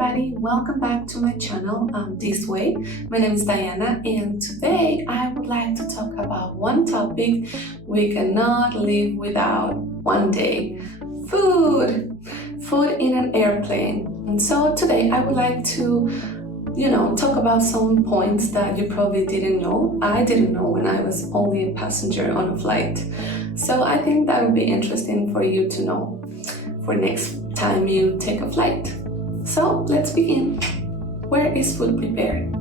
everybody, welcome back to my channel This Way. My name is Diana and today I would like to talk about one topic we cannot live without one day: food in an airplane. And so today I would like to talk about some points that you probably didn't know. I didn't know when I was only a passenger on a flight. So I think that would be interesting for you to know for next time you take a flight. So let's begin. Where is food prepared?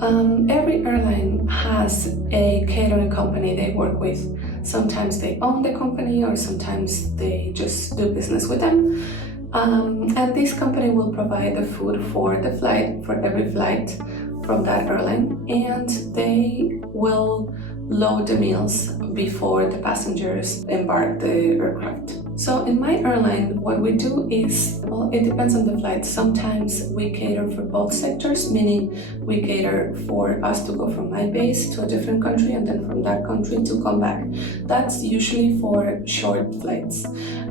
Every airline has a catering company they work with. Sometimes they own the company or sometimes they just do business with them. And this company will provide the food for the flight, for every flight from that airline, and they will load the meals before the passengers embark the aircraft. So in my airline, what we do is, well, it depends on the flight. Sometimes we cater for both sectors, meaning we cater for us to go from my base to a different country and then from that country to come back. That's usually for short flights.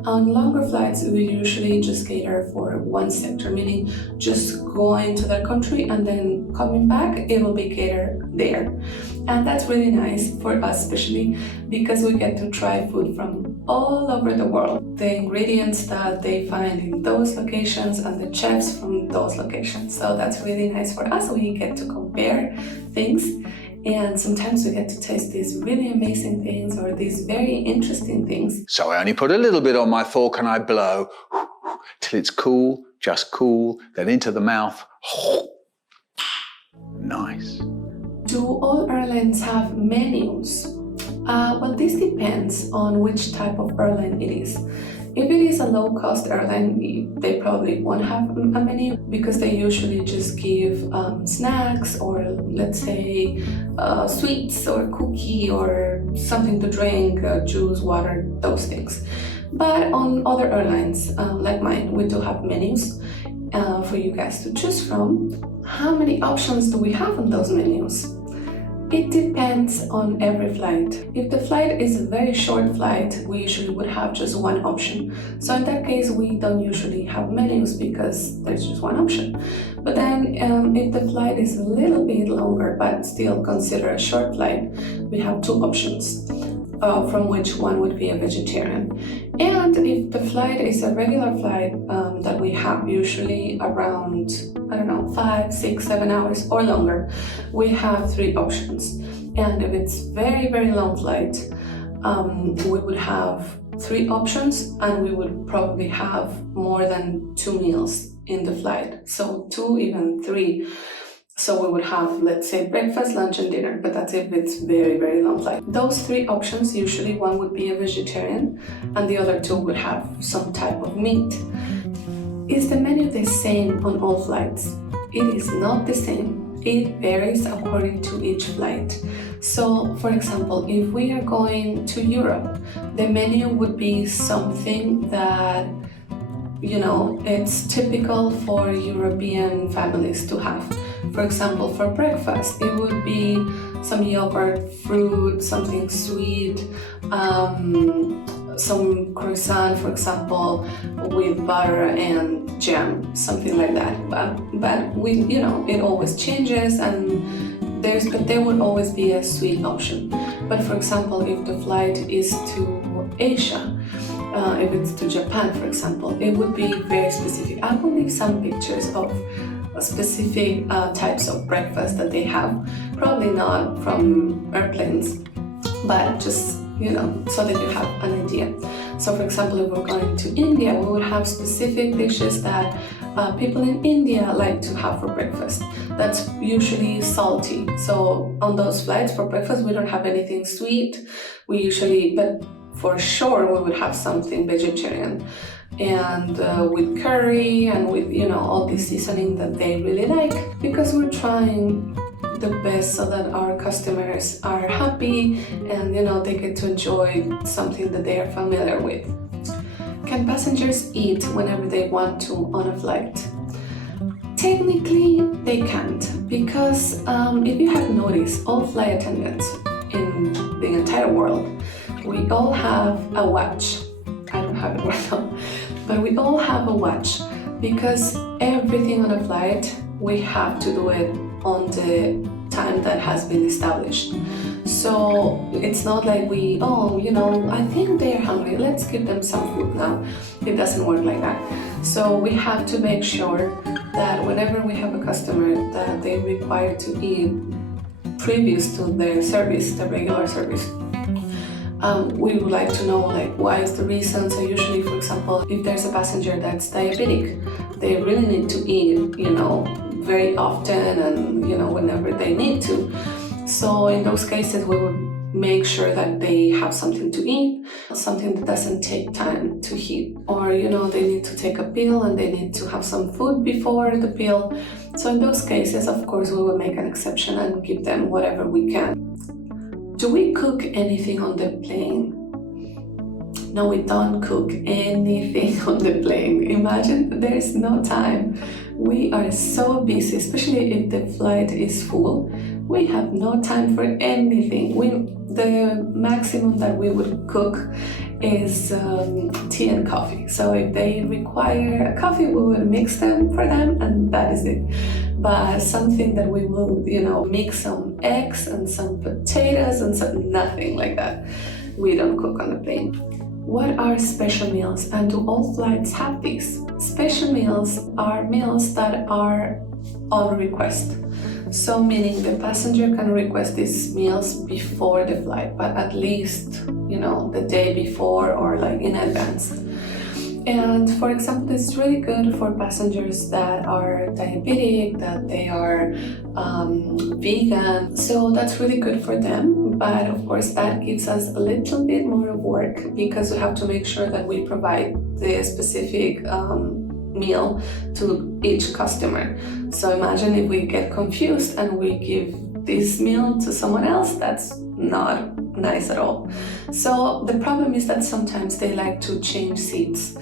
On longer flights, we usually just cater for one sector, meaning just going to that country and then coming back, it will be catered there. And that's really nice for us, especially because we get to try food from all over the world. The ingredients that they find in those locations and the chefs from those locations. So that's really nice for us. We get to compare things and sometimes we get to taste these really amazing things or these very interesting things. So I only put a little bit on my fork and I blow till it's cool, just cool, then into the mouth. Nice. Do all airlines have menus? Well, this depends on which type of airline it is. If it is a low-cost airline, they probably won't have a menu because they usually just give snacks or, let's say, sweets or cookie or something to drink, juice, water, those things. But on other airlines, like mine, we do have menus for you guys to choose from. How many options do we have on those menus? It depends on every flight. If the flight is a very short flight, we usually would have just one option. So in that case, we don't usually have menus because there's just one option. But then if the flight is a little bit longer, but still considered a short flight, we have two options, from which one would be a vegetarian. And if the flight is a regular flight that we have usually around, 5, 6, 7 hours or longer, we have three options. And if it's very, very long flight, we would have three options and we would probably have more than 2 meals in the flight. So 2, even 3. So we would have, let's say, breakfast, lunch, and dinner, but that's if it's very, very long flight. Those three options, usually one would be a vegetarian and the other 2 would have some type of meat. Is the menu the same on all flights? It is not the same. It varies according to each flight. So, for example, if we are going to Europe, the menu would be something that it's typical for European families to have. For example, for breakfast, it would be some yogurt, fruit, something sweet, some croissant, for example, with butter and jam, something like that. But it always changes, and there would always be a sweet option. But for example, if the flight is to Asia, if it's to Japan, for example, it would be very specific. I will leave some pictures of specific types of breakfast that they have. Probably not from airplanes, but just, so that you have an idea. So for example, if we're going to India, we would have specific dishes that people in India like to have for breakfast. That's usually salty. So on those flights for breakfast, we don't have anything sweet. But for sure, we would have something vegetarian and with curry and with, all this seasoning that they really like, because we're trying the best so that our customers are happy and, they get to enjoy something that they are familiar with. Can passengers eat whenever they want to on a flight? Technically, they can't, because if you have noticed, all flight attendants in the entire world, we all have a watch. I don't have it right now, but we all have a watch because everything on a flight, we have to do it on the time that has been established. So it's not like I think they're hungry, let's give them some food now. It doesn't work like that. So we have to make sure that whenever we have a customer that they require to eat previous to their service, the regular service, we would like to know why is the reason. So usually, for example, if there's a passenger that's diabetic, they really need to eat, very often and, whenever they need to. So in those cases, we would make sure that they have something to eat, something that doesn't take time to heat, or, they need to take a pill and they need to have some food before the pill. So in those cases, of course, we will make an exception and give them whatever we can. Do we cook anything on the plane? No, we don't cook anything on the plane. Imagine there's no time. We are so busy, especially if the flight is full. We have no time for anything. The maximum that we would cook is tea and coffee. So if they require a coffee, we will mix them for them, and that is it. But something that we will, mix some eggs and some potatoes and nothing like that. We don't cook on the plane. What are special meals, and do all flights have these? Special meals are meals that are on request. So meaning the passenger can request these meals before the flight, but at least, the day before or in advance. And for example, it's really good for passengers that are diabetic, that they are vegan. So that's really good for them. But of course, that gives us a little bit more of work because we have to make sure that we provide the specific meal to each customer. So imagine if we get confused and we give this meal to someone else, that's not nice at all. So the problem is that sometimes they like to change seats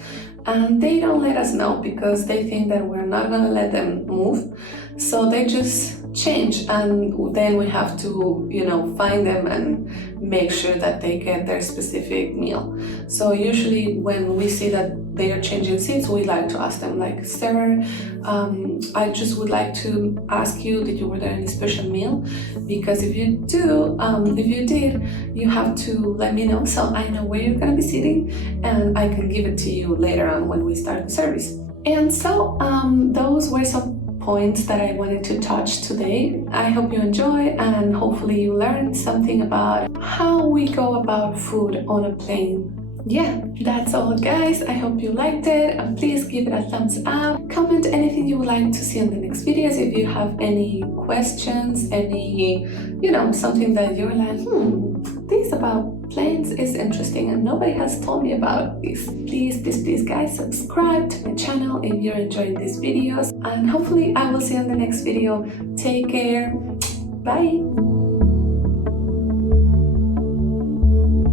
and they don't let us know because they think that we're not going to let them move. So they just change, and then we have to, find them and make sure that they get their specific meal. So usually when we see that they are changing seats, we like to ask them Sarah, I just would like to ask you, did you order any special meal? Because if you did, you have to let me know so I know where you're going to be sitting and I can give it to you later on when we start the service. And so those were some points that I wanted to touch today. I hope you enjoy and hopefully you learned something about how we go about food on a plane. Yeah, that's all guys. I hope you liked it, and please give it a thumbs up. Comment anything you would like to see in the next videos. If you have any questions, any, something that you're like, this about planes is interesting and nobody has told me about this. Please guys, subscribe to my channel if you're enjoying these videos, and hopefully I will see you in the next video. Take care. Bye.